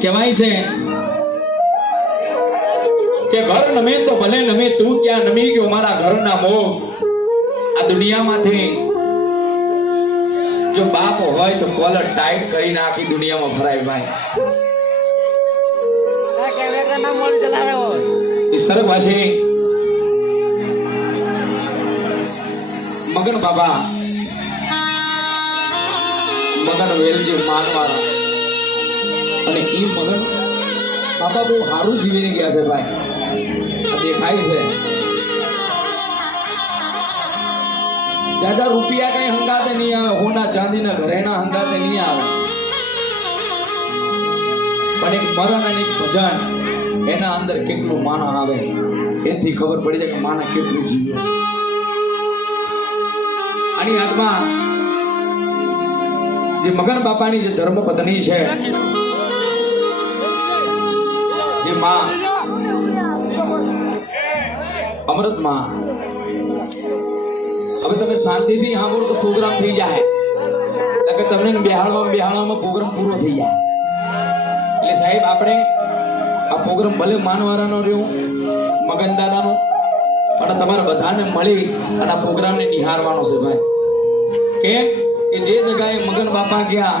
કહેવાય છે કે ઘર નમે તો ભલે નમે, તું ક્યાં નમી ગયો મારા ઘરના મોહ આ દુનિયામાંથી જો બાપ હોય તો કોલર ટાઈટ કરીને આખી દુનિયામાં ભરાય ભાઈ. ઈ સરગવાસી મગન બાબા મગન વેલજી માનવાના અને એ મગન બાપા બહુ સારું જીવીને ગયા છે ભાઈ. દેખાય છે. જાજા રૂપિયા કઈ હંગાતે નહીં આવે, હોના ચાંદીના ઘરેણા હંગાતે નહીં આવે. પણ એક મરણ અને એક ભજન એના અંદર કેટલું માણા આવે, એથી ખબર પડી જાય કે માના કેટલું જીવ્યો છે. આની આત્મા જે મગન બાપાની જે ધર્મ પત્ની છે, જે માં અમૃતમાં હવે તમે શાંતિથી સાંભળો તો પ્રોગ્રામ થઈ જાય. એટલે કે તમને બેહાડવામાં બેહાડવામાં પ્રોગ્રામ પૂરો થઈ જાય. એટલે સાહેબ, આપણે આ પ્રોગ્રામ ભલે માનવારાનો રહ્યો, મગન દાદાનો, પણ તમારે બધાને મળી અને આ પ્રોગ્રામને નિહાળવાનો છે ભાઈ. કેમ? કે જે જગાએ મગન બાપા ગયા,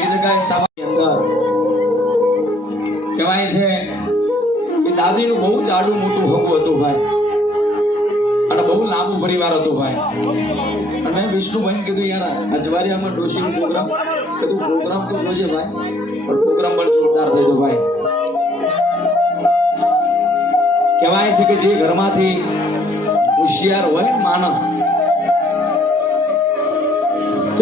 એ જગાએ સામાની અંદર કહેવાય છે કે દાદીનું બહુ જાડું મોટું હગું હતું ભાઈ. અને બહુ લાંબુ પરિવાર હતો ભાઈ. અને મેં વિષ્ણુભાઈ કીધું, યાર અજવારિયામાં ડોશીનું પ્રોગ્રામ કીધું પ્રોગ્રામ તો જોજે ભાઈ. પણ પ્રોગ્રામ પણ જોરદાર થયો ભાઈ. કહેવાય છે કે જે ઘરમાંથી હોશિયાર હોય માનવ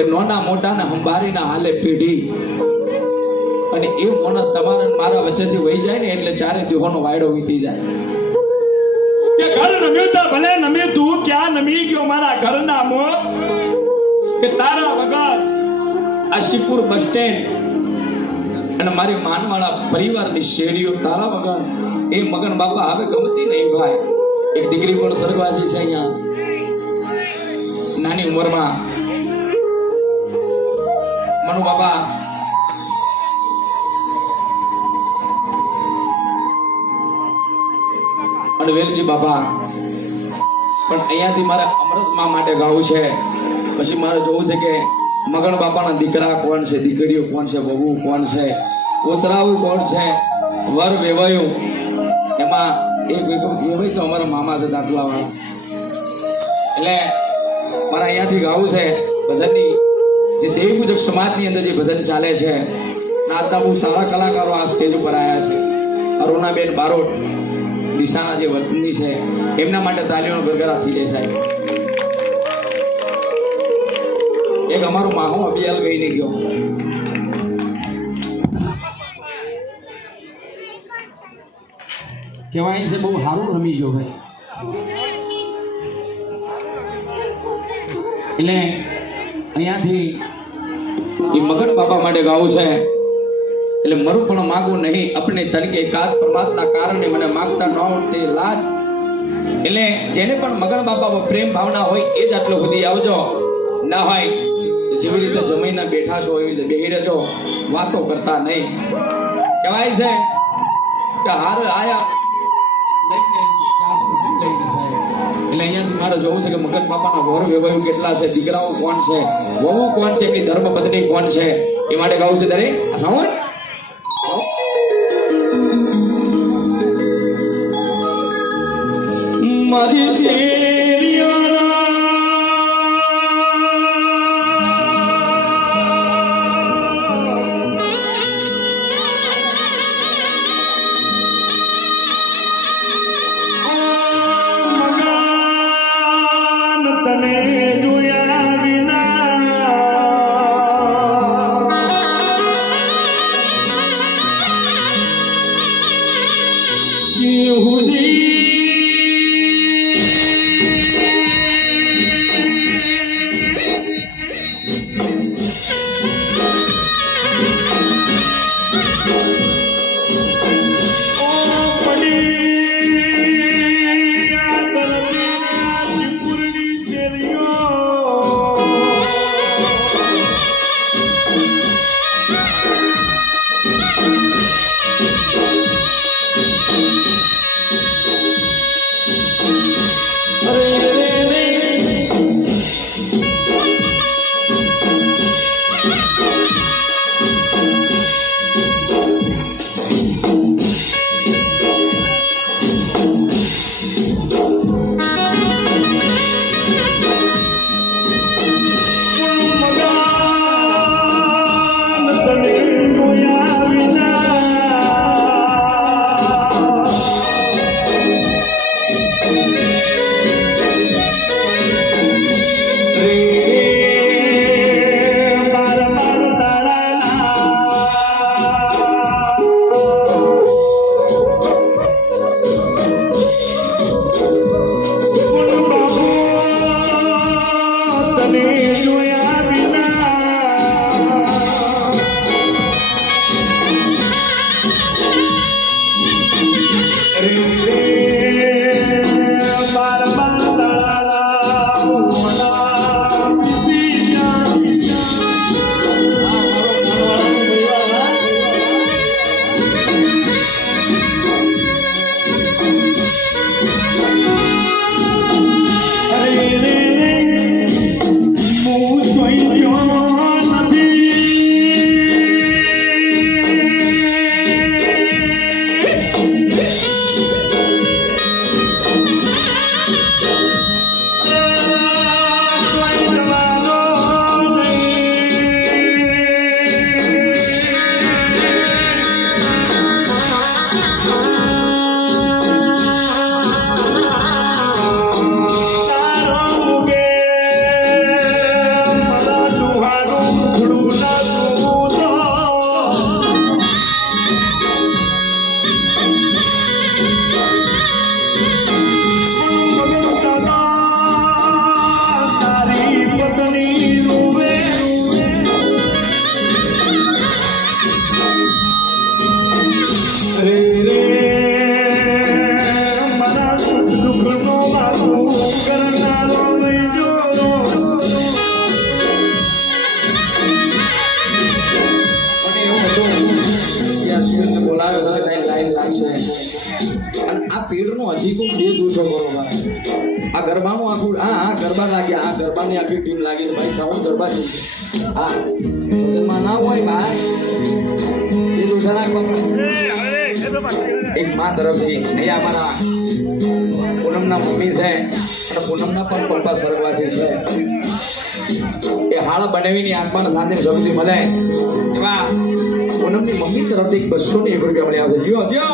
કે નાના મોટાને સંભાળીને હાલે પેઢી. અને એ મોણસ તમારા મારા વચ્ચેથી વહી જાય ને એટલે ચારે દેહોનો વાયડો વીતી જાય. કે ઘર નમ્યું તો ભલે નમ્યું તું ક્યાં નમી ગયો મારા ઘરના મો? કે તારા વગર આ શિવપુર બસ સ્ટેન્ડ અને મારી માનવાળા પરિવારની શેરીઓ તારા વગર. એ મગન બાપા હવે ગમતી નહીં ભાઈ. એક દીકરી પણ સ્વર્ગવાસી છે અહીંયા. નાની ઉંમરમાં મનુ બાપા અને વેલજી બાબા પણ અહીંયાથી મારે અમૃતમાં માટે ગાવું છે. પછી મારે જોવું છે કે મગન બાપાના દીકરા કોણ છે, દીકરીઓ કોણ છે બહુ કોણ છે કોતરાવું કોણ છે, વર વેવાયું. એમાં એક વેવાય તો અમારા મામા છે દાખલાવાળા એટલે મારે અહીંયાથી ગાવું છે, ભજનની જે દેવી પૂજક સમાજની અંદર જે ભજન ચાલે છે નાચતા બહુ સારા કલાકારો આ સ્ટેજ ઉપર આવ્યા છે. અરુણાબેન બારોટ, દિશાના જે વતની છે, એમના માટે તાલીઓનો ગરગરા થઈ જાય સાહેબ. એક અમારો માહો અભિયાલ ગઈ નહીં ગયો કહેવાય છે બહુ સારું રમી ગયો ભાઈ. એટલે અહીંયાથી એ મગન બાપા માટે ગાવું છે. એટલે મરું પણ માગું નહીં, આપણે તરીકે કાત પરમાત્મા કારણે મને માગતા ન તે લાજ. એટલે જેને પણ મગન બાપા પ્રેમ ભાવના હોય એ જ આટલો સુધી આવજો. ના હોય, જેવી રીતે જમીને બેઠા છો, એવી રીતે બેહી રહેજો. વાતો કરતા નહીં. કહેવાય છે કે હાર આયા એટલે અહીંયા મારે જોવું છે કે મગન બાપાના વર વેવાયું કેટલા છે, દીકરાઓ કોણ છે, વહુ કોણ છે, એમની ધર્મ પત્ની કોણ છે, એ માટે ગાવું છે દરેક સાંભળ. મારી મગાન દુઃખનો બાપુ કરનારો બીજો અને ત્યાં સુરત બોલાવ્યો છે અને આ પીડનું હજી કોઈ બે દૂધો બરોબર. આ ગરબાનું આખું હા હા ગરબા લાગ્યા આ ગરબાની આખી ટીમ લાગી છે ભાઈ ગરબા છે. હા. ના હોય ભાઈ. એ દૂધા નાખવા એક માં તરફથી અહીંયા અમારા પૂનમના મમ્મી છે, અને પૂનમના પણ પપ્પા સ્વર્ગવાસી છે. એ હાળ બનાવીની આત્માના શાંતિ સૌથી મળે. એમાં પૂનમની મમ્મી તરફથી બસો ને એક રૂપિયા મળ્યા છે. જીઓ જીઓ.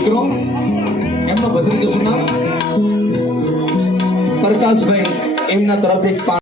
દીકરો એમનો નામ પ્રકાશભાઈ એમના તરફથી પા-